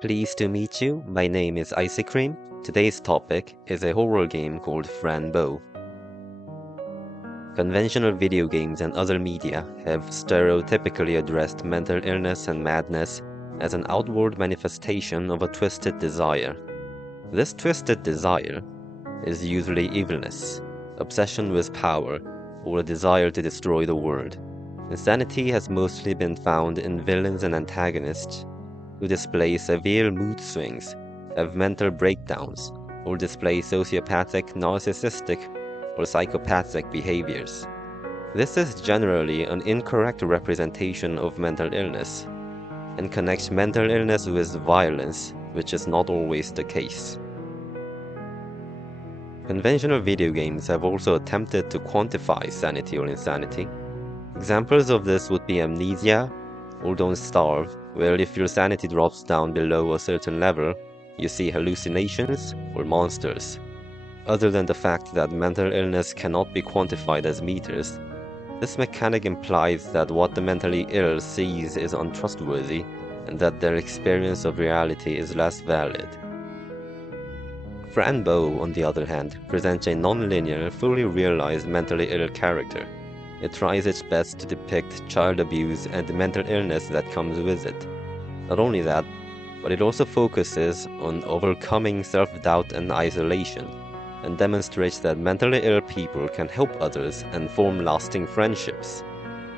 Pleased to meet you, my name is Ice Cream. Today's topic is a horror game called Fran Bow. Conventional video games and other media have stereotypically addressed mental illness and madness as an outward manifestation of a twisted desire. This twisted desire is usually evilness, obsession with power, or a desire to destroy the world. Insanity has mostly been found in villains and antagonists who display severe mood swings, have mental breakdowns, or display sociopathic, narcissistic, or psychopathic behaviors. This is generally an incorrect representation of mental illness, and connects mental illness with violence, which is not always the case. Conventional video games have also attempted to quantify sanity or insanity. Examples of this would be Amnesia or Don't Starve, where if your sanity drops down below a certain level, you see hallucinations or monsters. Other than the fact that mental illness cannot be quantified as meters, this mechanic implies that what the mentally ill sees is untrustworthy and that their experience of reality is less valid. Fran Bow, on the other hand, presents a non-linear, fully realized mentally ill character. It tries its best to depict child abuse and the mental illness that comes with it. Not only that, but it also focuses on overcoming self-doubt and isolation, and demonstrates that mentally ill people can help others and form lasting friendships.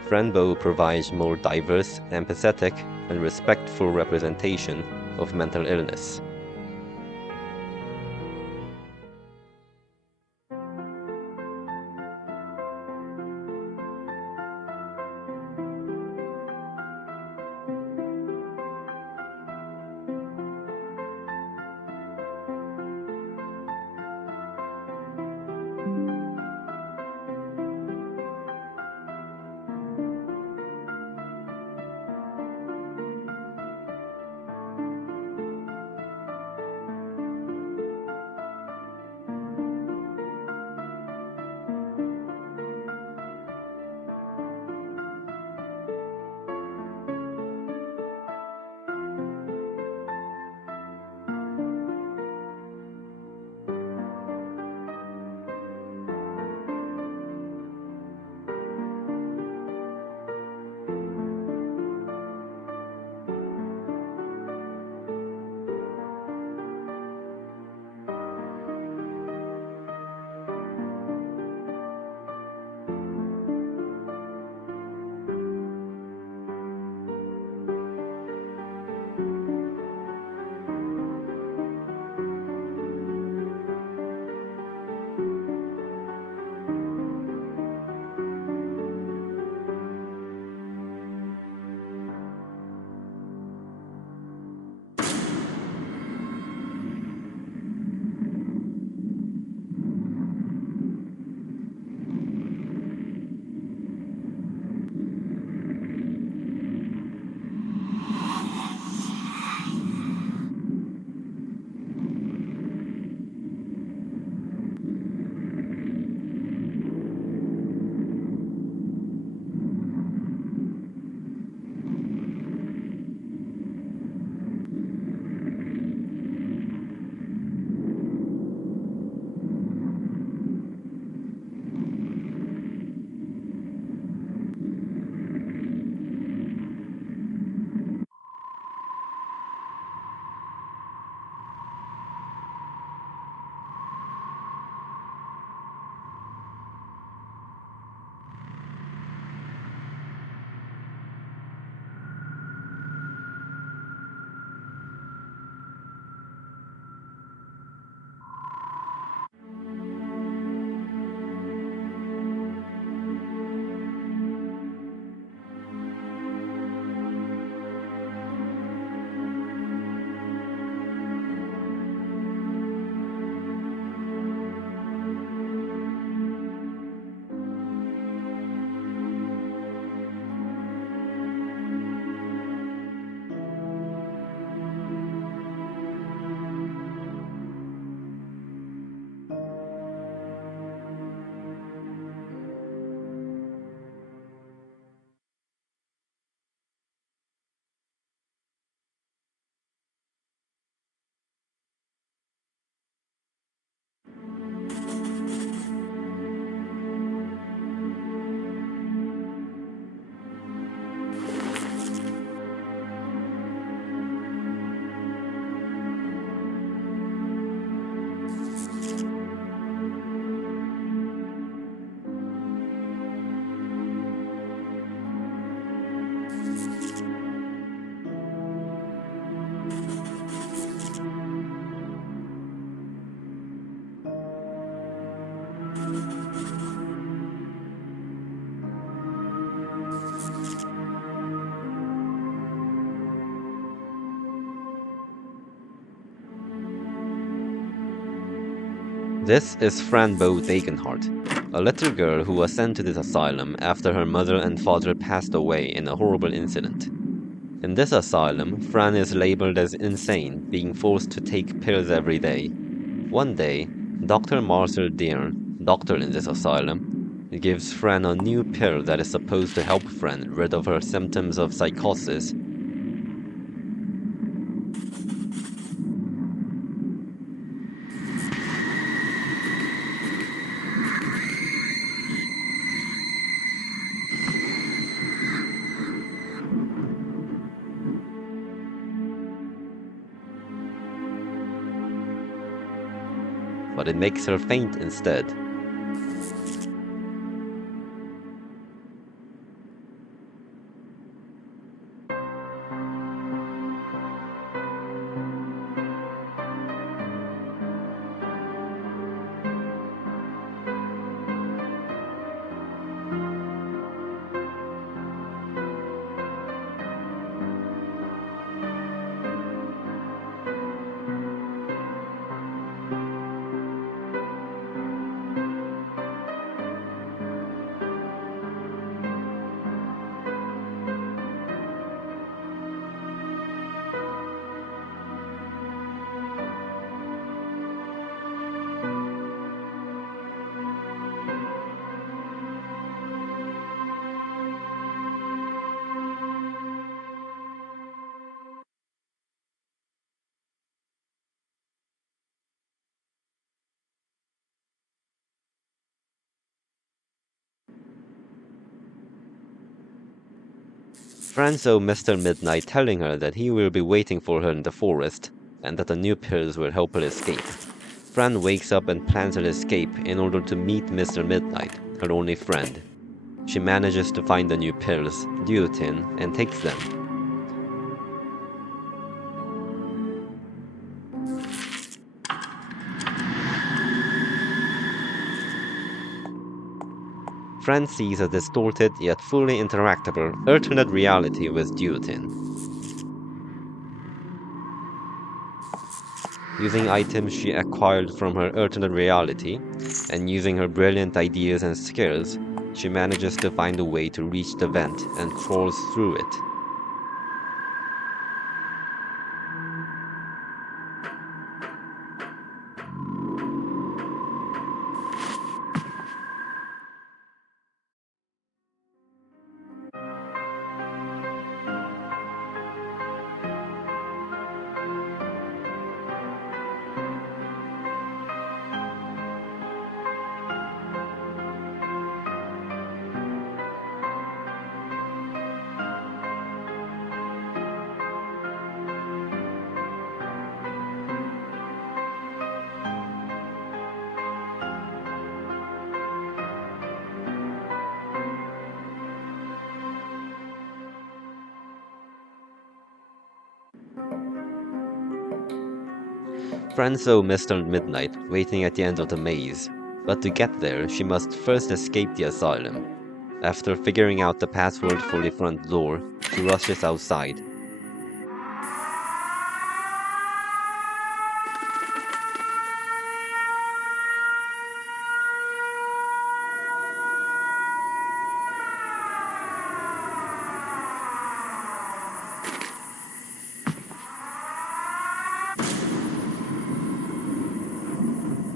Fran Bow provides more diverse, empathetic, and respectful representation of mental illness. This is Fran Bow, a little girl who was sent to this asylum after her mother and father passed away in a horrible incident. In this asylum, Fran is labeled as insane, being forced to take pills every day. One day, Dr. Marcel doctor in this asylum, gives Fran a new pill that is supposed to help Fran rid of her symptoms of psychosis. But it makes her faint instead. Fran saw Mr. Midnight telling her that he will be waiting for her in the forest, and that the new pills will help her escape. Fran wakes up and plans her escape in order to meet Mr. Midnight, her only friend. She manages to find the new pills, Duotin, and takes them. Fran sees a distorted yet fully interactable alternate reality with Duotin. Using items she acquired from her alternate reality, and using her brilliant ideas and skills, she manages to find a way to reach the vent and crawls through it. Fran saw Mr. Midnight waiting at the end of the maze, but to get there she must first escape the asylum. After figuring out the password for the front door, she rushes outside.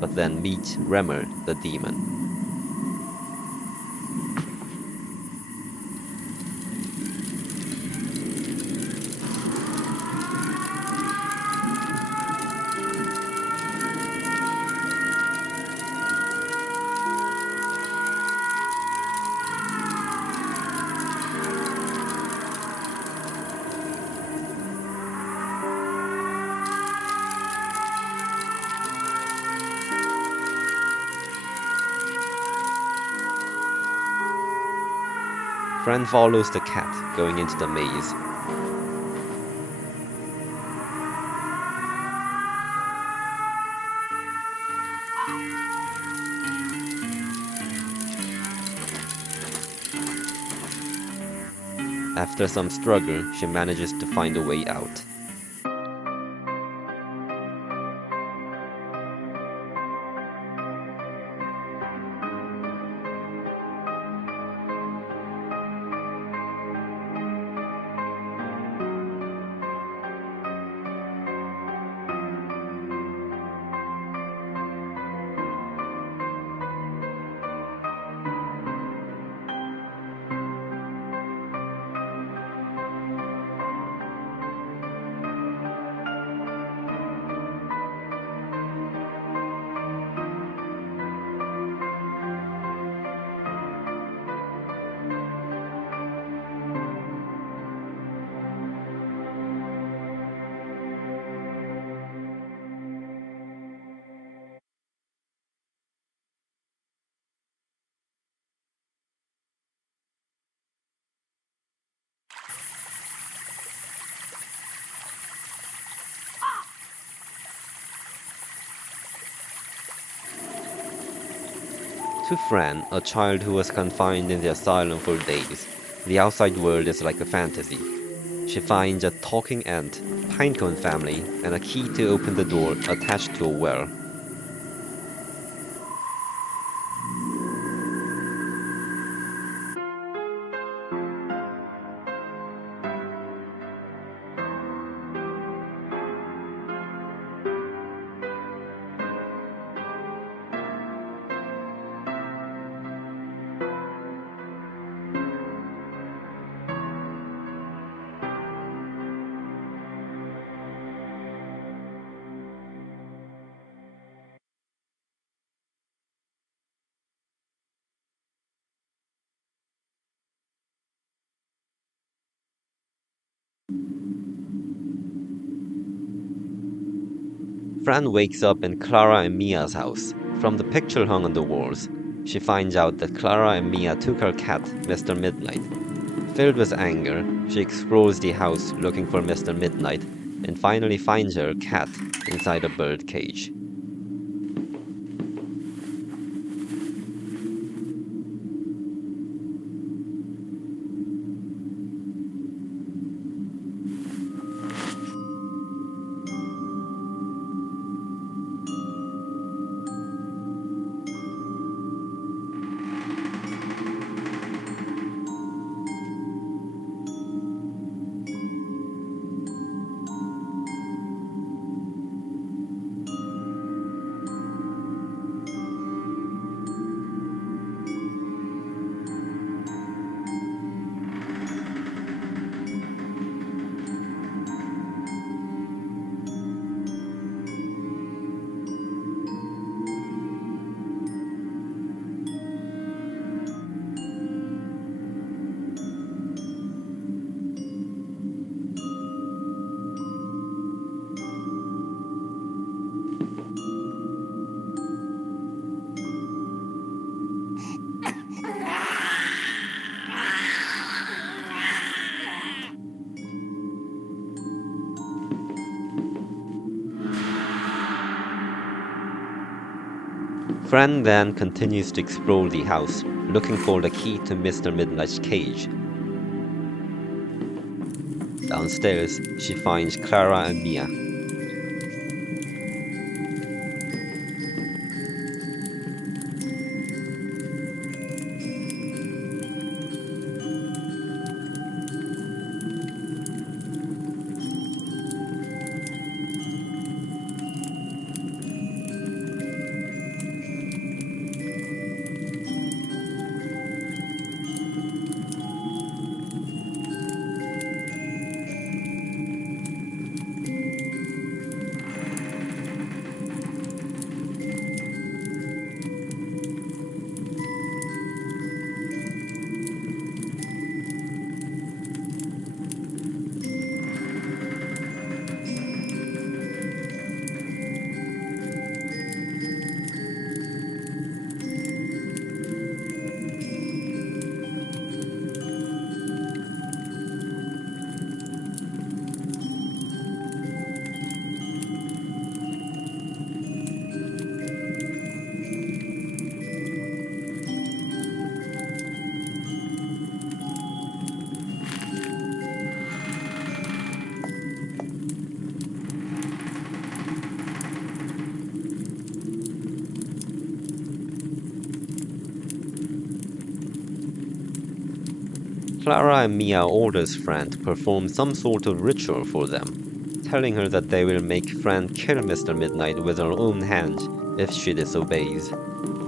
But then meets Remmer, the demon. Fran follows the cat going into the maze. After some struggle, she manages to find a way out. To Fran, a child who was confined in the asylum for days, the outside world is like a fantasy. She finds a talking ant, pinecone family, and a key to open the door attached to a well. Fran wakes up in Clara and Mia's house. From the picture hung on the walls, she finds out that Clara and Mia took her cat, Mr. Midnight. Filled with anger, she explores the house looking for Mr. Midnight and finally finds her cat inside a bird cage. Fran then continues to explore the house, looking for the key to Mr. Midnight's cage. Downstairs, she finds Clara and Mia. Clara and Mia orders Fran to perform some sort of ritual for them, telling her that they will make Fran kill Mr. Midnight with her own hand if she disobeys.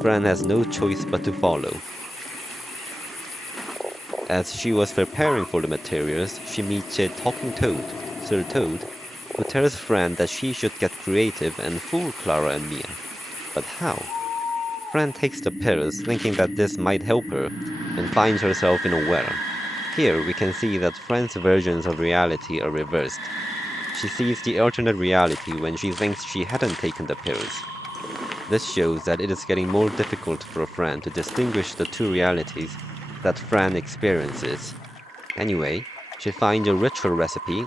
Fran has no choice but to follow. As she was preparing for the materials, she meets a talking toad, Sir Toad, who tells Fran that she should get creative and fool Clara and Mia. But how? Fran takes the pills, thinking that this might help her, and finds herself in a well. Here we can see that Fran's versions of reality are reversed. She sees the alternate reality when she thinks she hadn't taken the pills. This shows that it is getting more difficult for Fran to distinguish the two realities that Fran experiences. Anyway, she finds a ritual recipe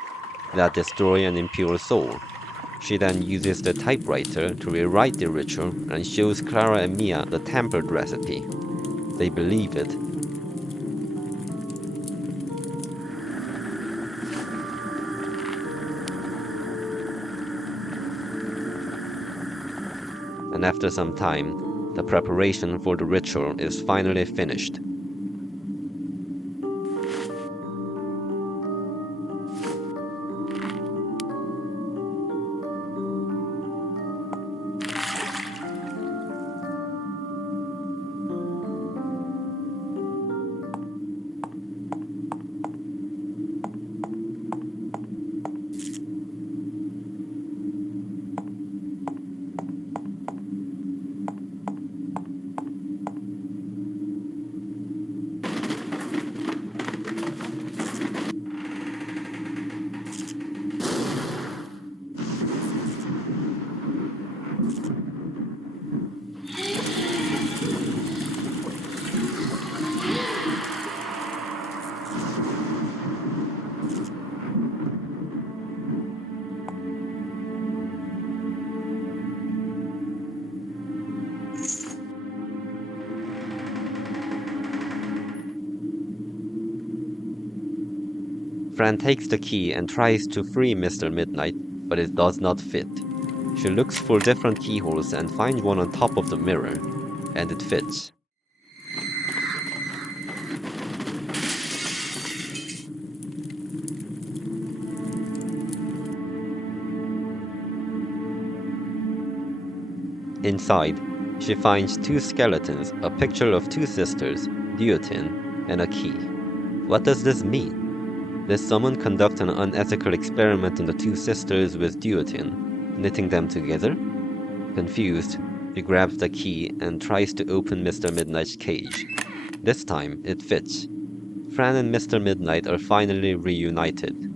that destroys an impure soul. She then uses the typewriter to rewrite the ritual and shows Clara and Mia the tampered recipe. They believe it. And after some time, the preparation for the ritual is finally finished. Fran takes the key and tries to free Mr. Midnight, but it does not fit. She looks for different keyholes and finds one on top of the mirror, and it fits. Inside, she finds two skeletons, a picture of two sisters, guillotine, and a key. What does this mean? Did someone conduct an unethical experiment on the two sisters with guillotine, knitting them together? Confused, she grabs the key and tries to open Mr. Midnight's cage. This time, it fits. Fran and Mr. Midnight are finally reunited.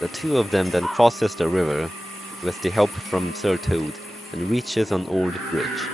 The two of them then crosses the river with the help from Sir Toad and reaches an old bridge.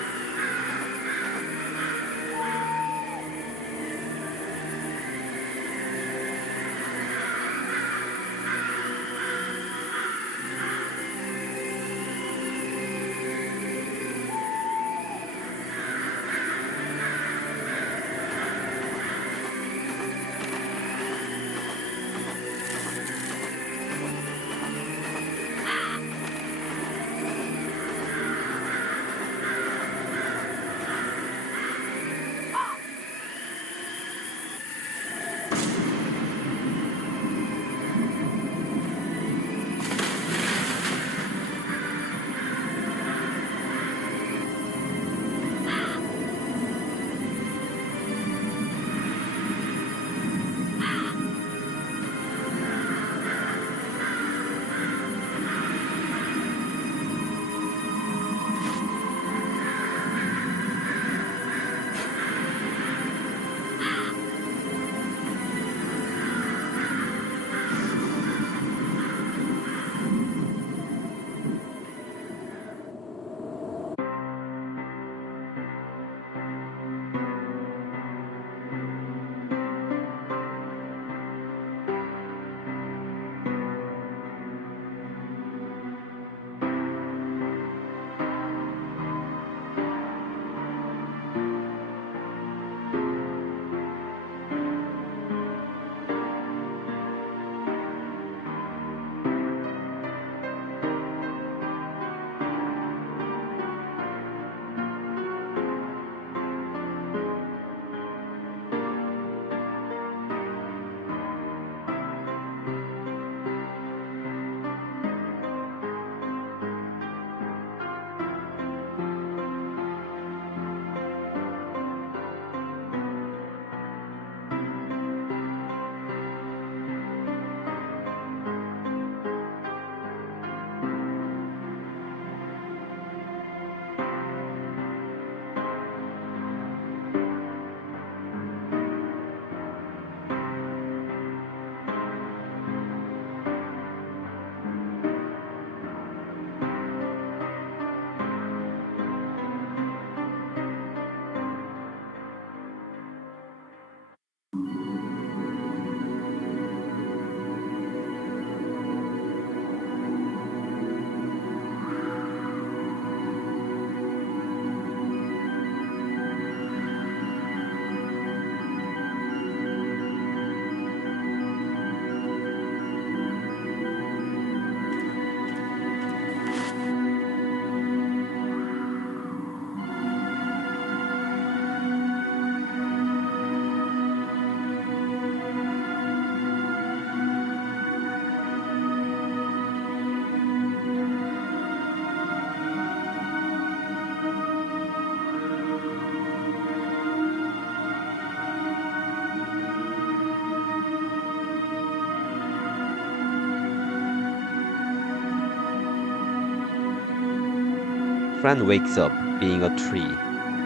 Fran wakes up, being a tree.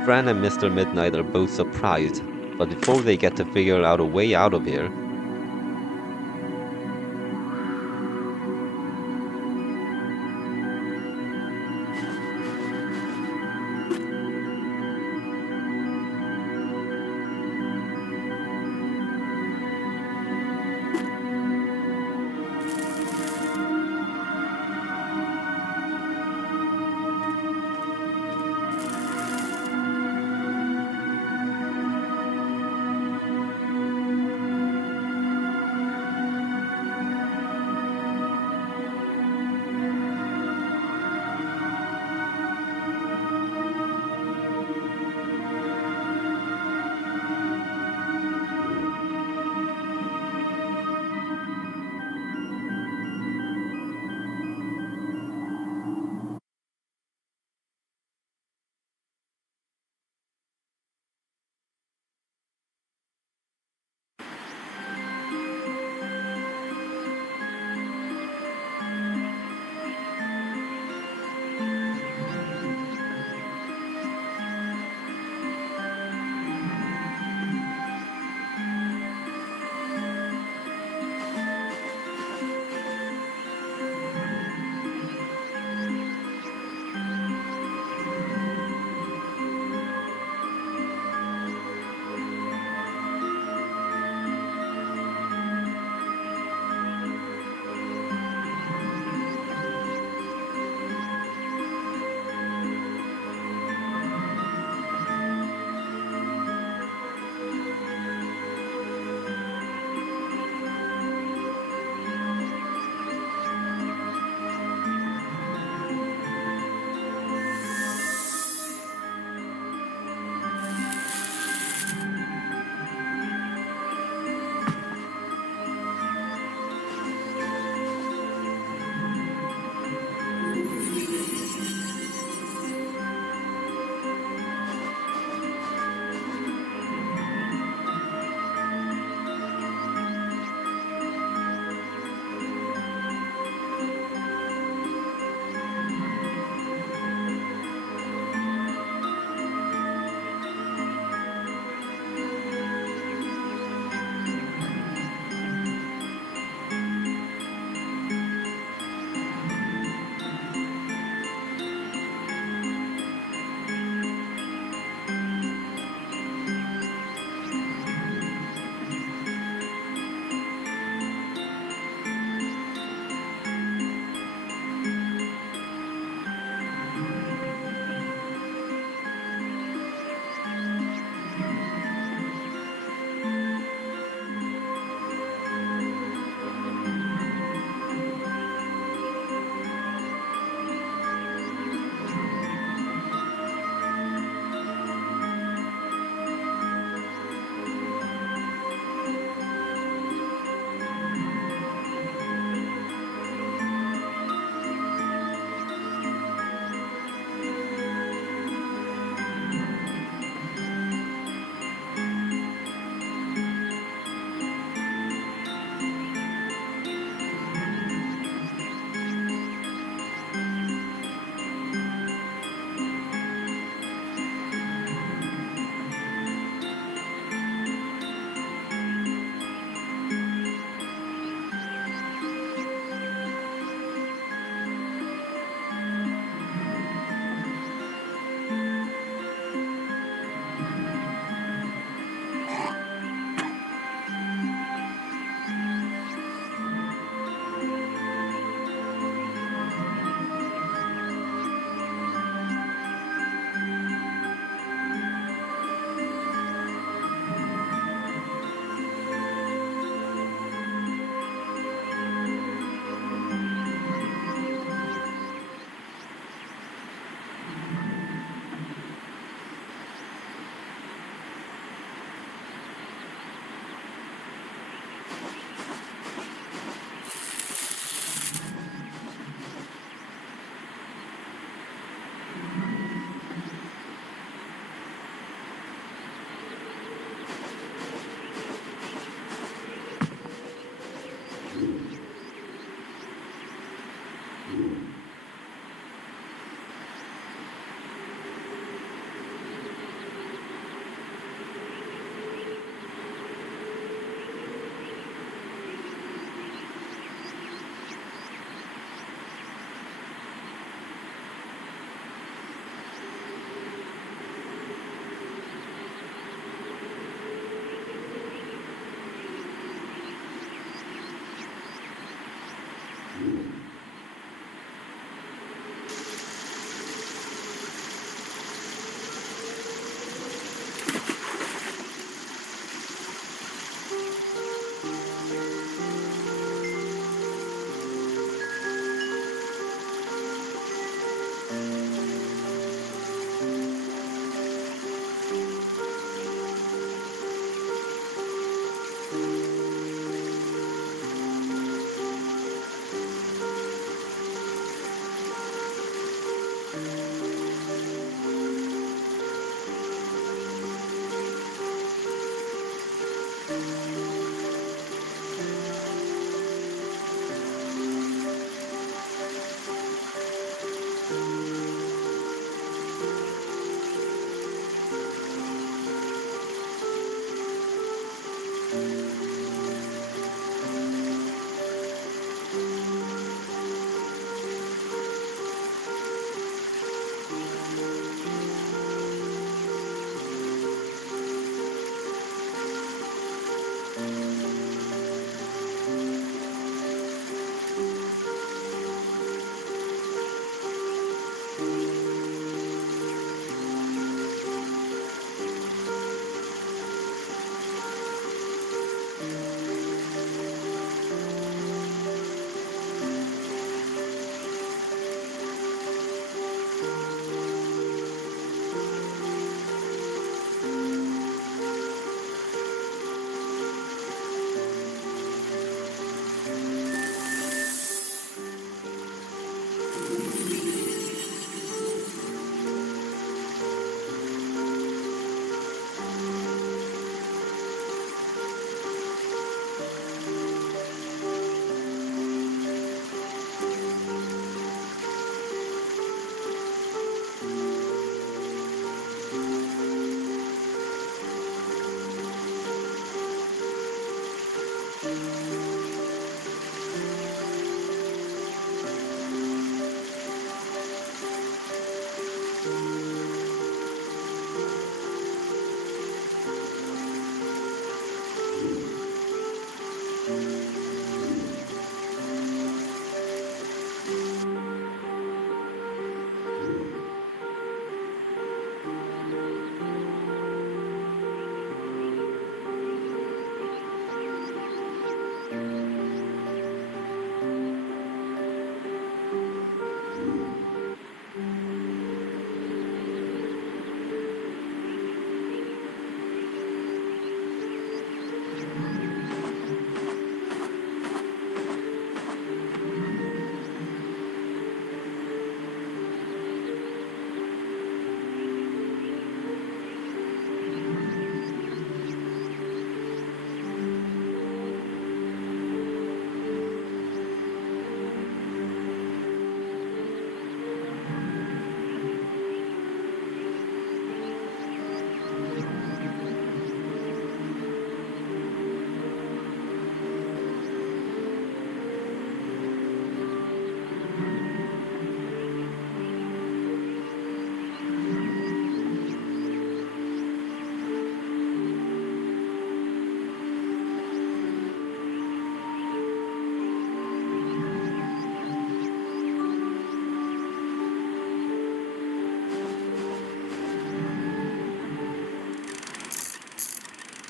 Fran and Mr. Midnight are both surprised, but before they get to figure out a way out of here,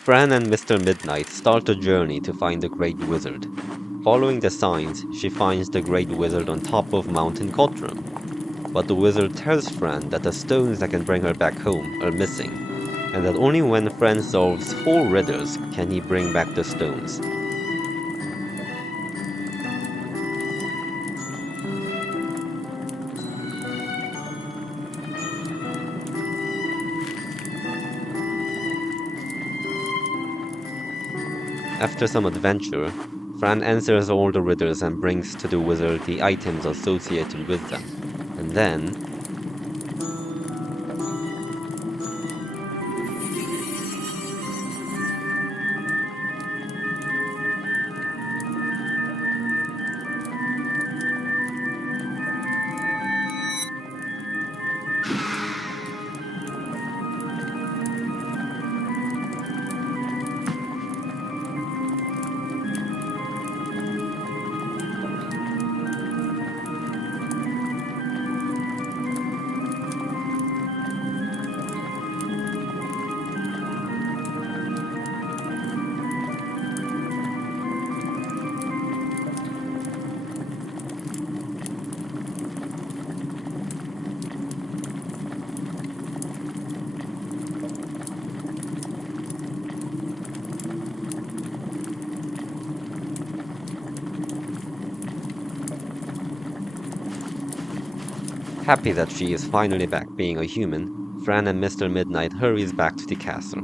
Fran and Mr. Midnight start a journey to find the Great Wizard. Following the signs, she finds the Great Wizard on top of Mountain Cotram. But the wizard tells Fran that the stones that can bring her back home are missing, and that only when Fran solves 4 riddles can he bring back the stones. After some adventure, Fran answers all the riddles and brings to the wizard the items associated with them. And then, Happy that she is finally back being a human, Fran and Mr. Midnight hurries back to the castle.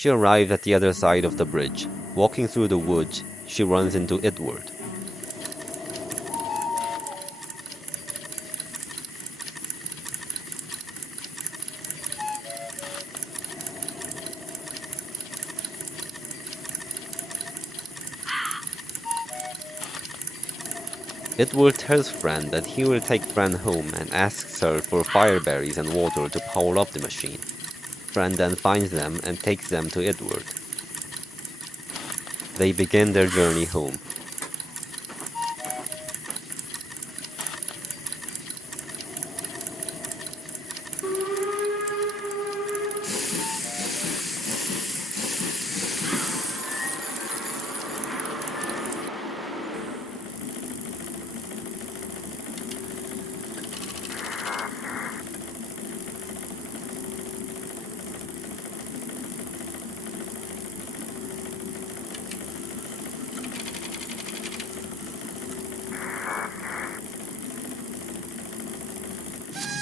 She arrived at the other side of the bridge. Walking through the woods, she runs into Edward. Edward tells Fran that he will take Fran home and asks her for fireberries and water to power up the machine. Fran then finds them and takes them to Edward. They begin their journey home.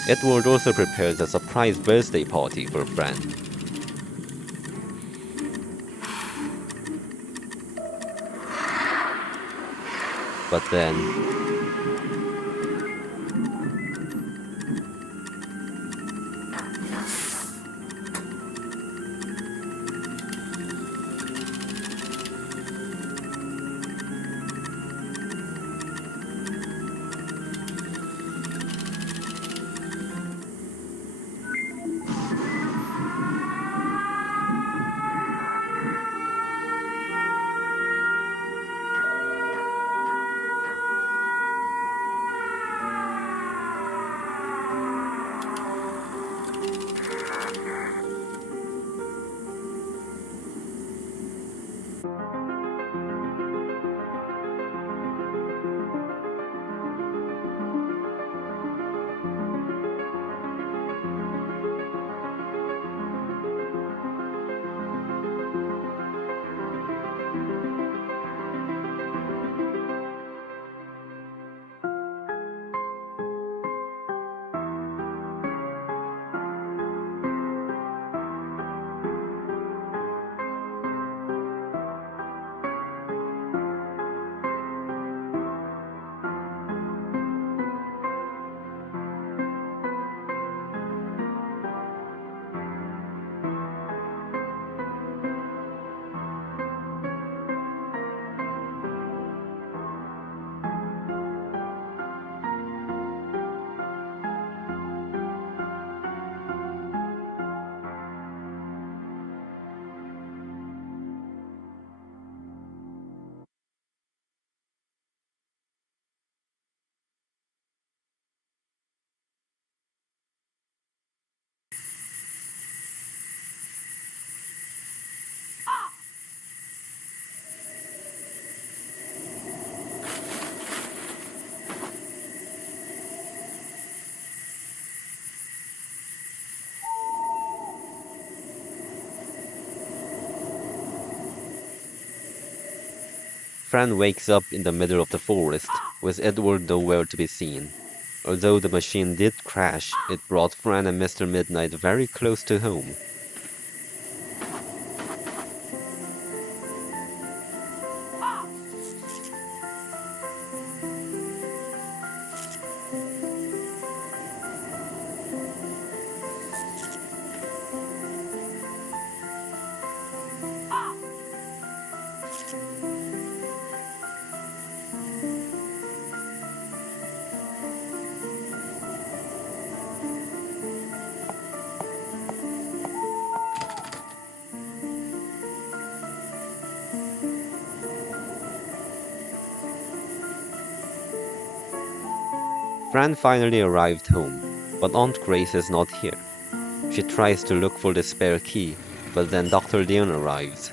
Edward also prepares a surprise birthday party for Fran. But then, Fran wakes up in the middle of the forest, with Edward nowhere to be seen. Although the machine did crash, it brought Fran and Mr. Midnight very close to home. Fran finally arrived home, but Aunt Grace is not here. She tries to look for the spare key, but then Dr. Leon arrives.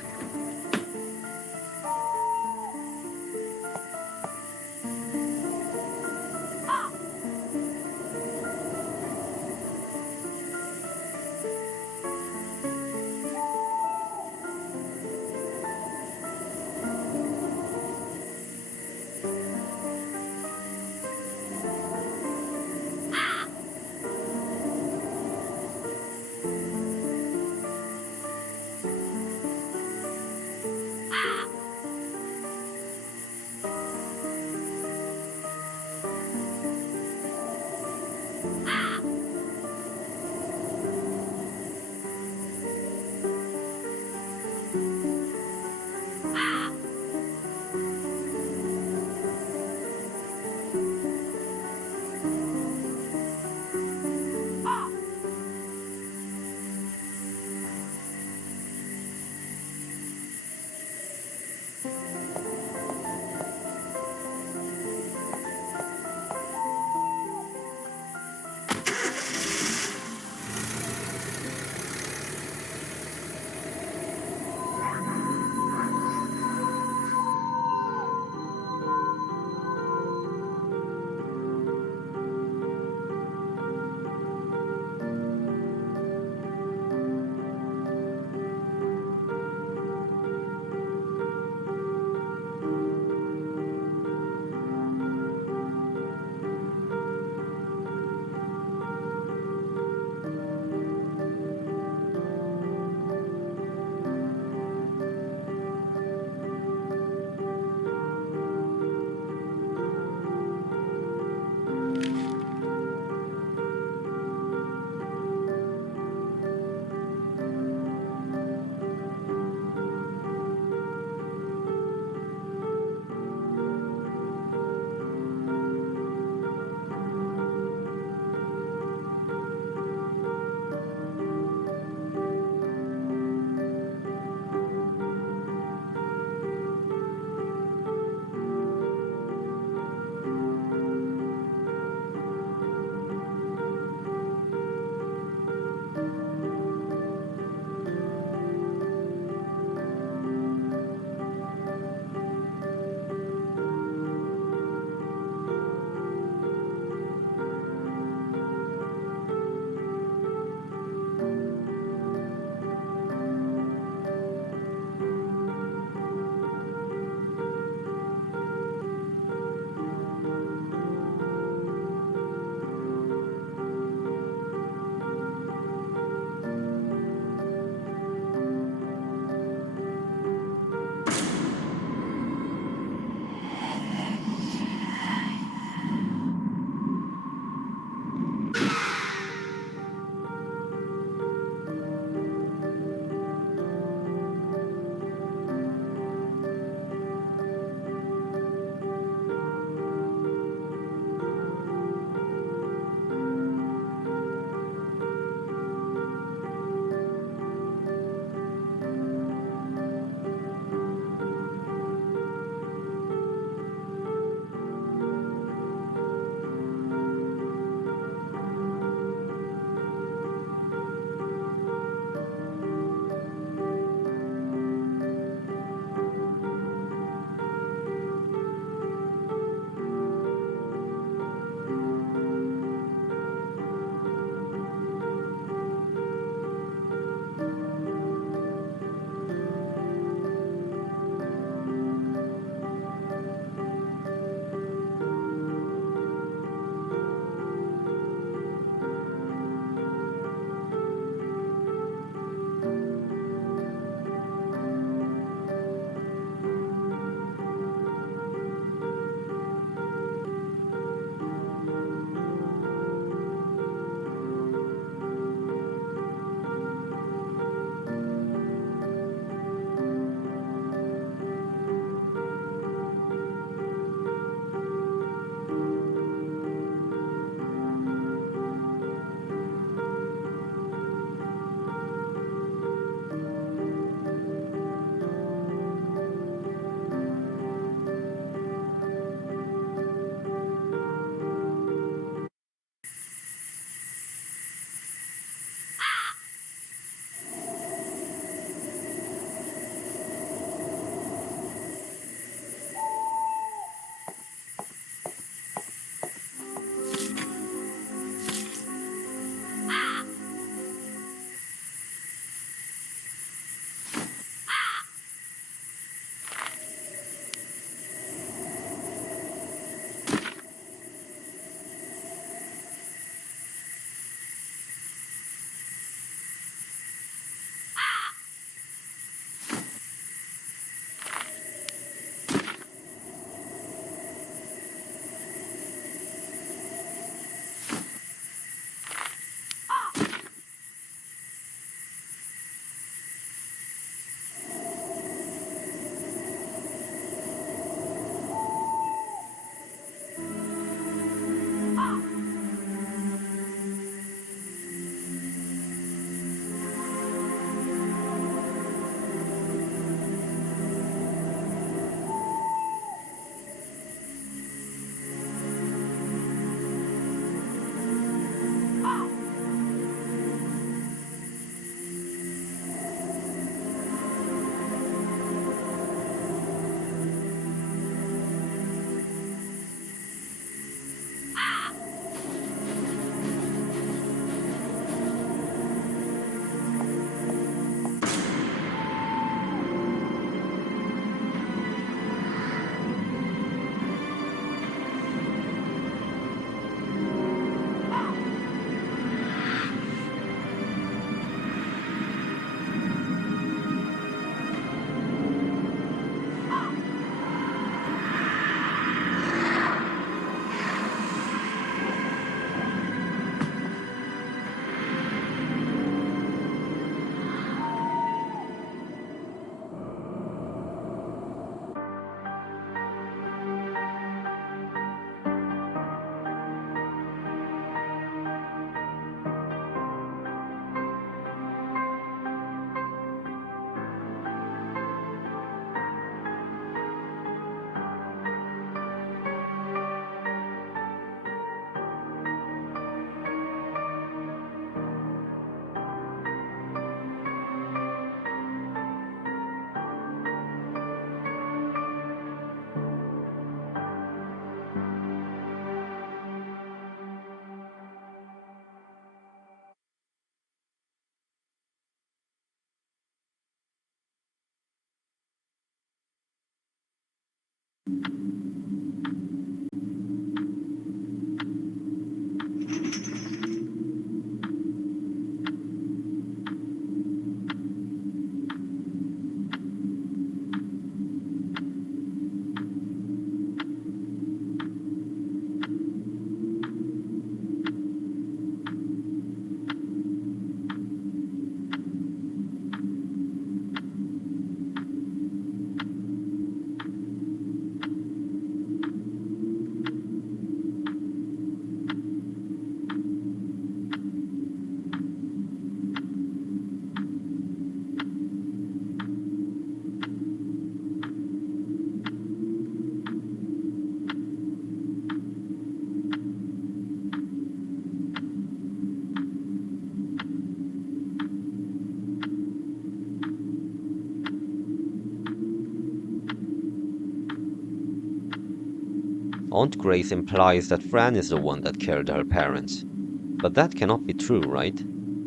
Aunt Grace implies that Fran is the one that killed her parents. But that cannot be true, right?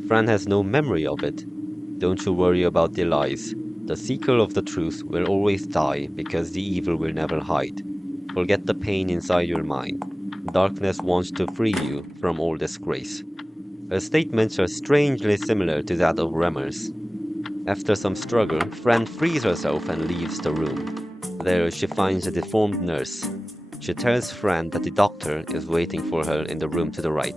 Fran has no memory of it. Don't you worry about the lies. The seeker of the truth will always die because the evil will never hide. Forget the pain inside your mind. Darkness wants to free you from all disgrace. Her statements are strangely similar to that of Remmer's. After some struggle, Fran frees herself and leaves the room. There she finds a deformed nurse. She tells Fran that the doctor is waiting for her in the room to the right.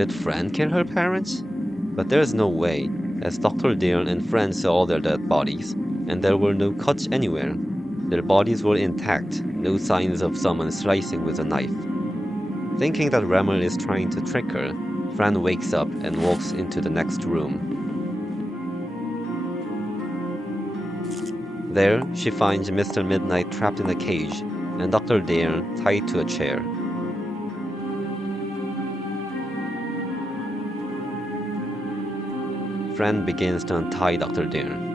Did Fran kill her parents? But there's no way, as Dr. Dearn and Fran saw their dead bodies, and there were no cuts anywhere. Their bodies were intact, no signs of someone slicing with a knife. Thinking that Remmer is trying to trick her, Fran wakes up and walks into the next room. There, she finds Mr. Midnight trapped in a cage, and Dr. Dearn tied to a chair. Fran begins to untie Dr. Dearn.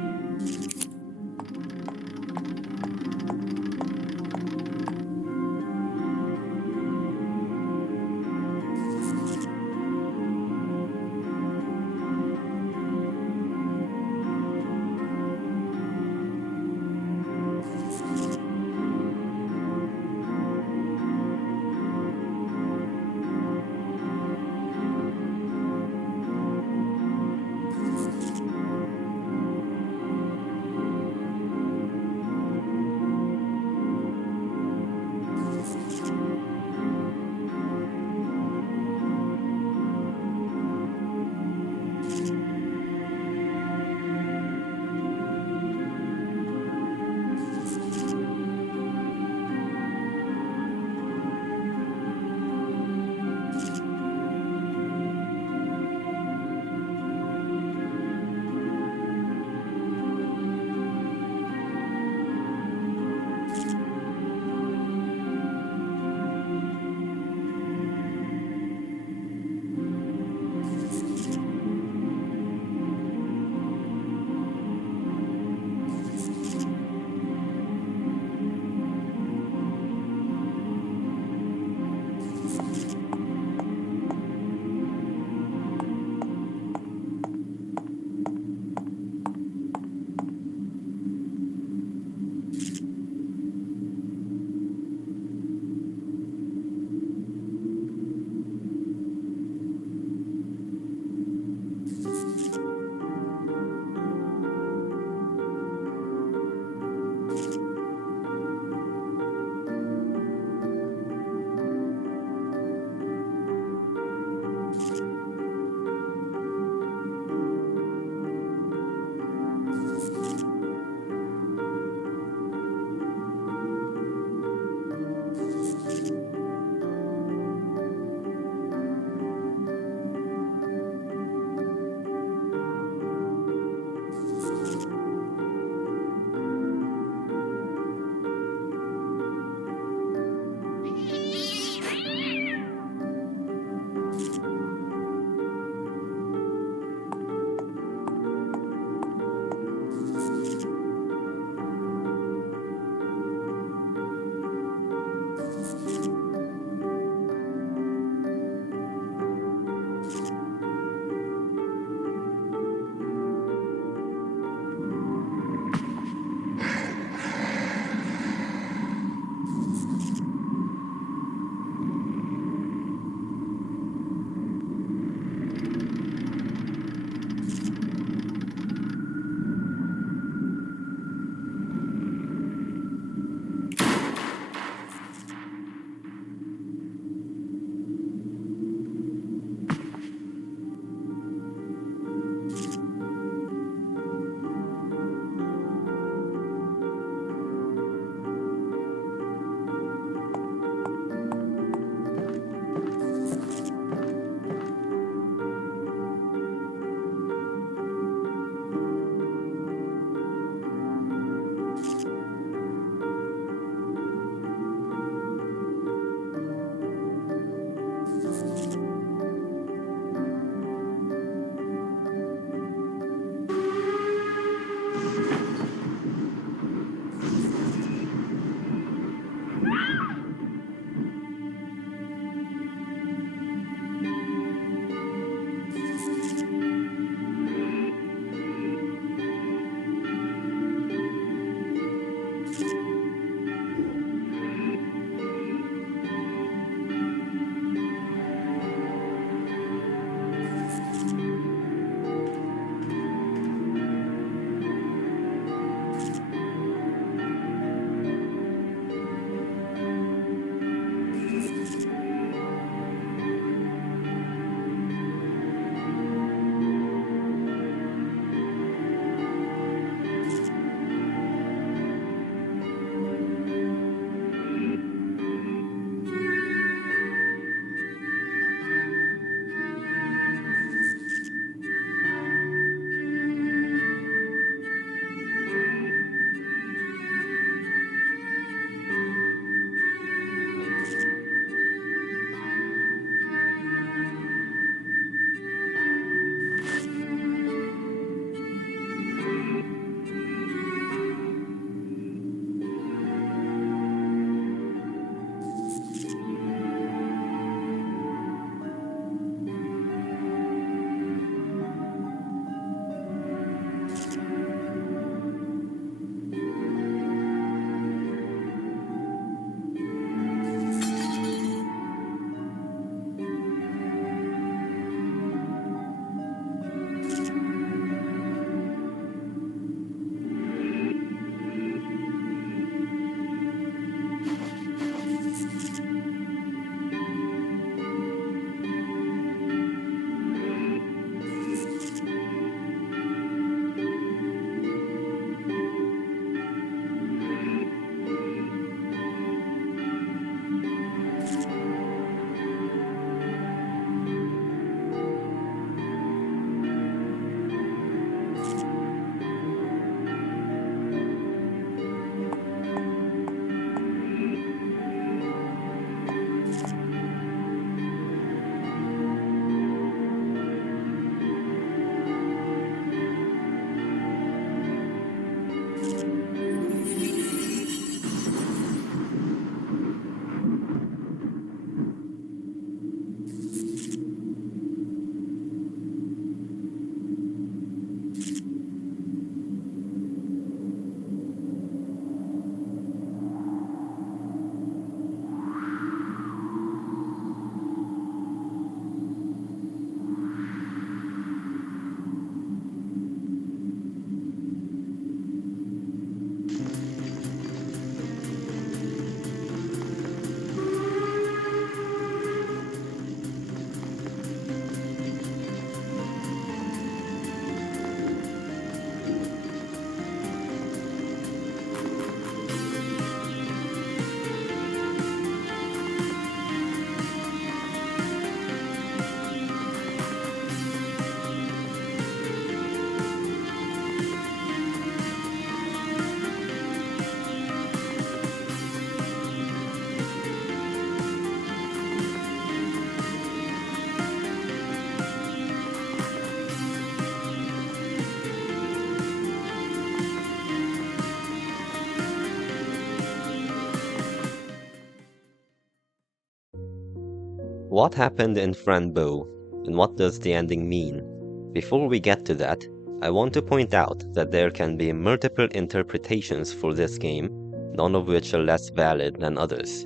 What happened in Fran Bow, and what does the ending mean? Before we get to that, I want to point out that there can be multiple interpretations for this game, none of which are less valid than others.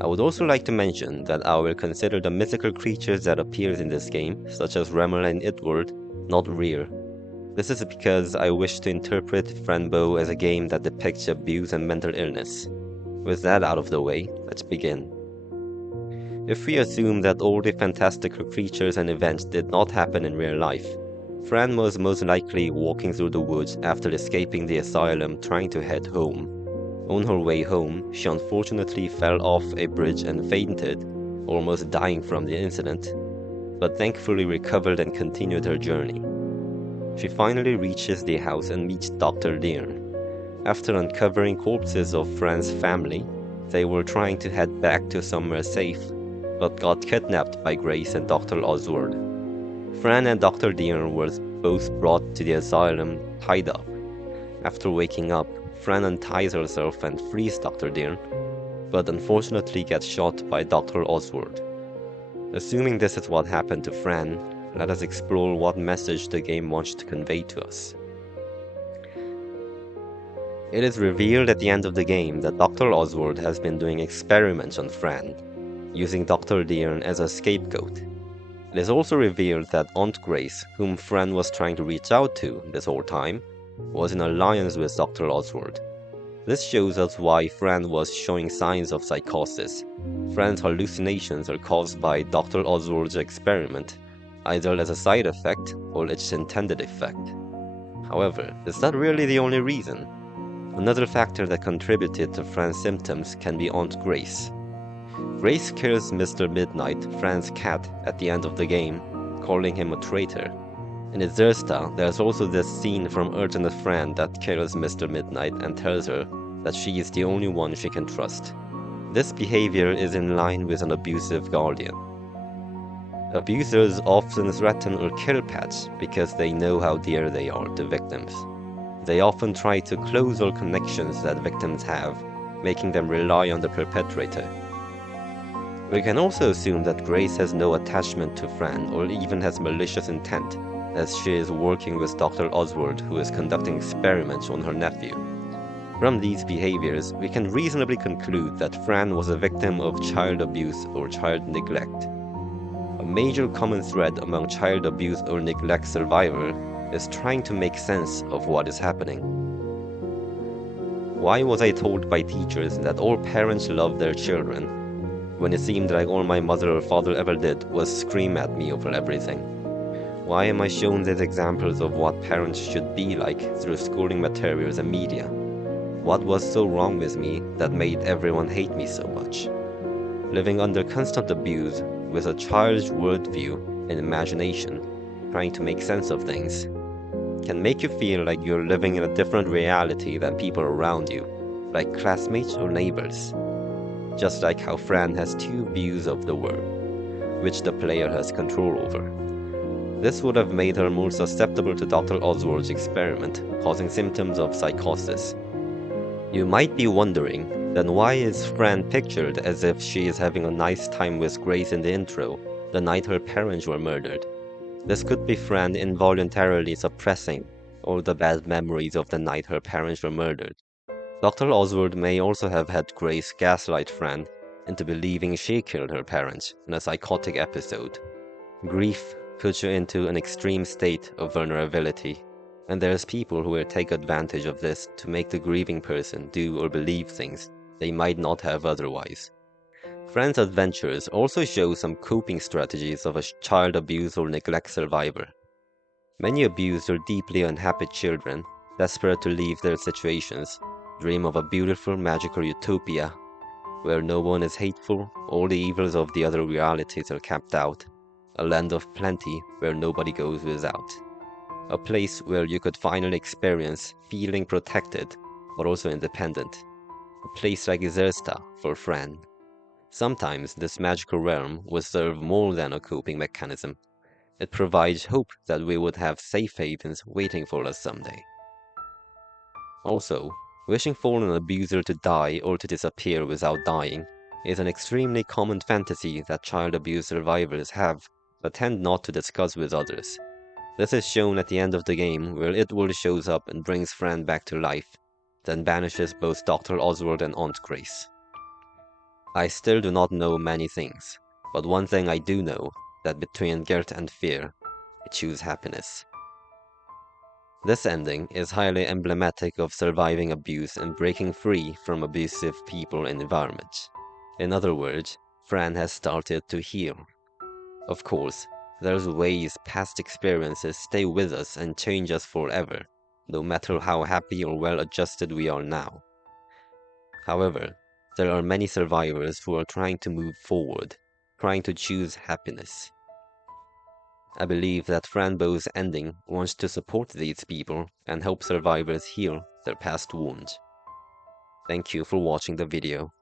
I would also like to mention that I will consider the mythical creatures that appears in this game, such as Remel and Idward, not real. This is because I wish to interpret Fran Bow as a game that depicts abuse and mental illness. With that out of the way, let's begin. If we assume that all the fantastical creatures and events did not happen in real life, Fran was most likely walking through the woods after escaping the asylum trying to head home. On her way home, she unfortunately fell off a bridge and fainted, almost dying from the incident, but thankfully recovered and continued her journey. She finally reaches the house and meets Dr. Dearn. After uncovering corpses of Fran's family, they were trying to head back to somewhere safe, but got kidnapped by Grace and Dr. Oswald. Fran and Dr. Dearn were both brought to the asylum tied up. After waking up, Fran unties herself and frees Dr. Dearn, but unfortunately gets shot by Dr. Oswald. Assuming this is what happened to Fran, let us explore what message the game wants to convey to us. It is revealed at the end of the game that Dr. Oswald has been doing experiments on Fran, using Dr. Dearn as a scapegoat. It is also revealed that Aunt Grace, whom Fran was trying to reach out to this whole time, was in alliance with Dr. Oswald. This shows us why Fran was showing signs of psychosis. Fran's hallucinations are caused by Dr. Oswald's experiment, either as a side effect or its intended effect. However, is that really the only reason? Another factor that contributed to Fran's symptoms can be Aunt Grace. Grace kills Mr. Midnight, Fran's cat, at the end of the game, calling him a traitor. In Izersta, there's also this scene from Urgent Fran that kills Mr. Midnight and tells her that she is the only one she can trust. This behavior is in line with an abusive guardian. Abusers often threaten or kill pets because they know how dear they are to victims. They often try to close all connections that victims have, making them rely on the perpetrator. We can also assume that Grace has no attachment to Fran or even has malicious intent, as she is working with Dr. Oswald, who is conducting experiments on her nephew. From these behaviors, we can reasonably conclude that Fran was a victim of child abuse or child neglect. A major common thread among child abuse or neglect survivors is trying to make sense of what is happening. Why was I told by teachers that all parents love their children, when it seemed like all my mother or father ever did was scream at me over everything? Why am I shown these examples of what parents should be like through schooling materials and media? What was so wrong with me that made everyone hate me so much? Living under constant abuse with a child's worldview and imagination, trying to make sense of things, can make you feel like you're living in a different reality than people around you, like classmates or neighbors. Just like how Fran has two views of the world, which the player has control over. This would have made her more susceptible to Dr. Oswald's experiment, causing symptoms of psychosis. You might be wondering, then why is Fran pictured as if she is having a nice time with Grace in the intro, the night her parents were murdered? This could be Fran involuntarily suppressing all the bad memories of the night her parents were murdered. Dr. Oswald may also have had Grace gaslight Fran into believing she killed her parents in a psychotic episode. Grief puts you into an extreme state of vulnerability, and there's people who will take advantage of this to make the grieving person do or believe things they might not have otherwise. Fran's adventures also show some coping strategies of a child abuse or neglect survivor. Many abused or deeply unhappy children, desperate to leave their situations, dream of a beautiful magical utopia where no one is hateful, all the evils of the other realities are capped out, a land of plenty where nobody goes without, a place where you could finally experience feeling protected but also independent, a place like Izersta for Fran. Sometimes this magical realm will serve more than a coping mechanism. It provides hope that we would have safe havens waiting for us someday. Also, wishing for an abuser to die or to disappear without dying is an extremely common fantasy that child abuse survivors have, but tend not to discuss with others. This is shown at the end of the game, where Edward shows up and brings Fran back to life, then banishes both Dr. Oswald and Aunt Grace. I still do not know many things, but one thing I do know, that between guilt and fear, I choose happiness. This ending is highly emblematic of surviving abuse and breaking free from abusive people and environments. In other words, Fran has started to heal. Of course, there's ways past experiences stay with us and change us forever, no matter how happy or well-adjusted we are now. However, there are many survivors who are trying to move forward, trying to choose happiness. I believe that Fran Bow's ending wants to support these people and help survivors heal their past wounds. Thank you for watching the video.